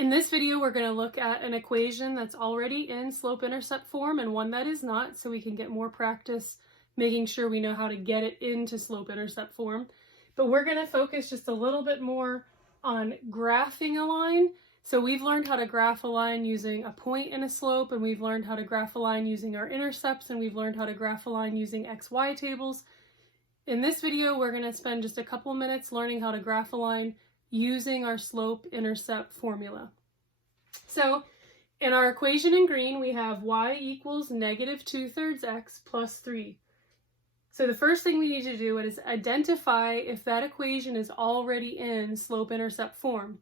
In this video, we're going to look at an equation that's already in slope-intercept form and one that is not, so we can get more practice making sure we know how to get it into slope-intercept form. But we're going to focus just a little bit more on graphing a line. So we've learned how to graph a line using a point and a slope, and we've learned how to graph a line using our intercepts, and we've learned how to graph a line using XY tables. In this video, we're going to spend just a couple minutes learning how to graph a line using our slope-intercept formula. So in our equation in green, we have y equals negative 2/3 x plus 3. So the first thing we need to do is identify if that equation is already in slope-intercept form.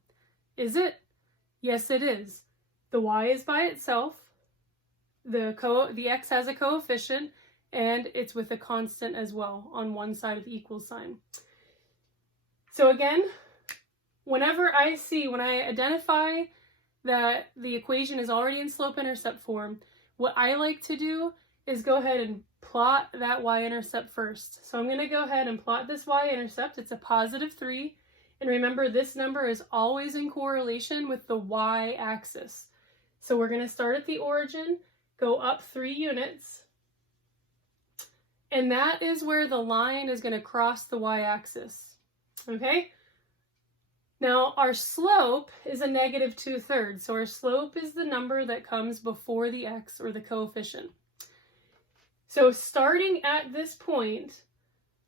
Is it? Yes, it is. The y is by itself, the x has a coefficient, and it's with a constant as well on one side of the equal sign. So again, when I identify that the equation is already in slope-intercept form, what I like to do is go ahead and plot that y-intercept first. So I'm going to go ahead and plot this y-intercept. It's a positive 3. And remember, this number is always in correlation with the y-axis. So we're going to start at the origin, go up 3 units, and that is where the line is going to cross the y-axis. Okay? Now, our slope is a negative 2/3, so our slope is the number that comes before the x, or the coefficient. So starting at this point,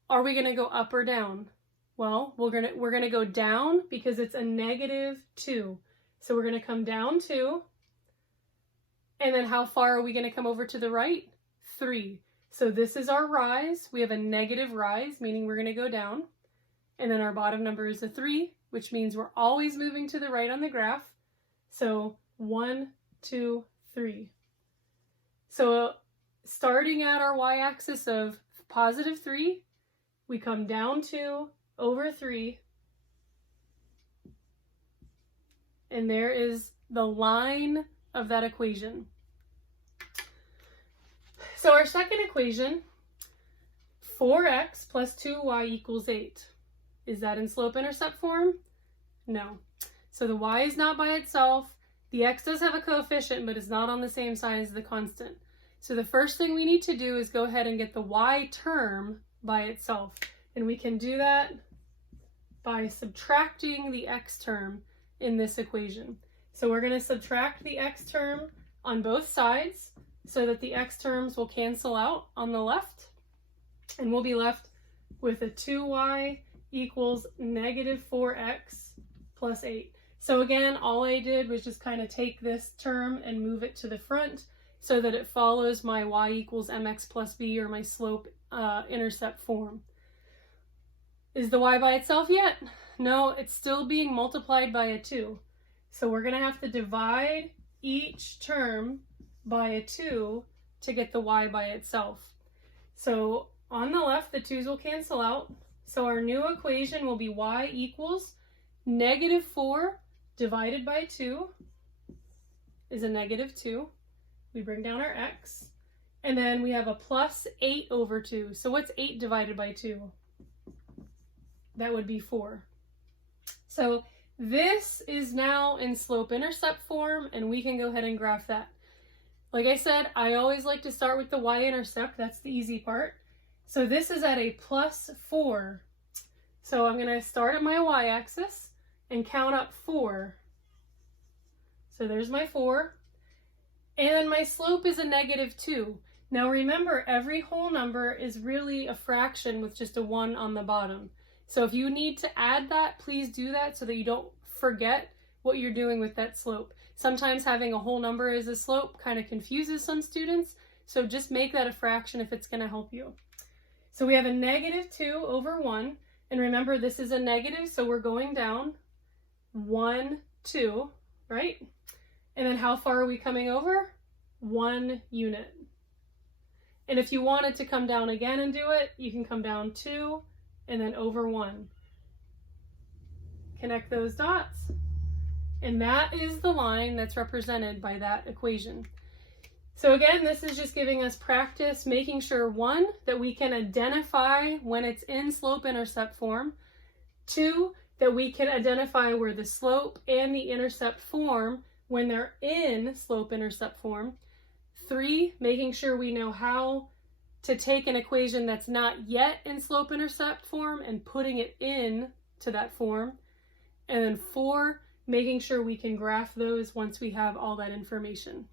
are we going to go up or down? Well, we're going to go down because it's a negative 2. So we're going to come down 2, and then how far are we going to come over to the right? 3. So this is our rise. We have a negative rise, meaning we're going to go down, and then our bottom number is a 3, which means we're always moving to the right on the graph. So 1, 2, 3. So starting at our y-axis of positive 3, we come down 2 over 3, and there is the line of that equation. So our second equation, 4x plus 2y equals 8. Is that in slope-intercept form? No. So the y is not by itself. The x does have a coefficient, but it's not on the same side as the constant. So the first thing we need to do is go ahead and get the y term by itself. And we can do that by subtracting the x term in this equation. So we're going to subtract the x term on both sides so that the x terms will cancel out on the left. And we'll be left with a 2y equals negative 4x plus 8. So again, all I did was just kind of take this term and move it to the front so that it follows my y equals mx plus b, or my slope-intercept form. Is the y by itself yet? No, it's still being multiplied by a 2. So we're going to have to divide each term by a 2 to get the y by itself. So on the left, the 2's will cancel out. So our new equation will be y equals negative 4 divided by 2 is a negative 2. We bring down our x. And then we have a plus 8 over 2. So what's 8 divided by 2? That would be 4. So this is now in slope-intercept form, and we can go ahead and graph that. Like I said, I always like to start with the y-intercept. That's the easy part. So this is at a plus 4. So I'm going to start at my y-axis and count up 4. So there's my 4. And my slope is a negative 2. Now remember, every whole number is really a fraction with just a 1 on the bottom. So if you need to add that, please do that so that you don't forget what you're doing with that slope. Sometimes having a whole number as a slope kind of confuses some students. So just make that a fraction if it's going to help you. So we have a negative 2 over 1, and remember this is a negative, so we're going down 1, 2, right? And then how far are we coming over? 1 unit. And if you wanted to come down again and do it, you can come down 2 and then over 1. Connect those dots, and that is the line that's represented by that equation. So again, this is just giving us practice, making sure, 1, that we can identify when it's in slope-intercept form, 2, that we can identify where the slope and the intercept form when they're in slope-intercept form. 3, making sure we know how to take an equation that's not yet in slope-intercept form and putting it in to that form. And then 4, making sure we can graph those once we have all that information.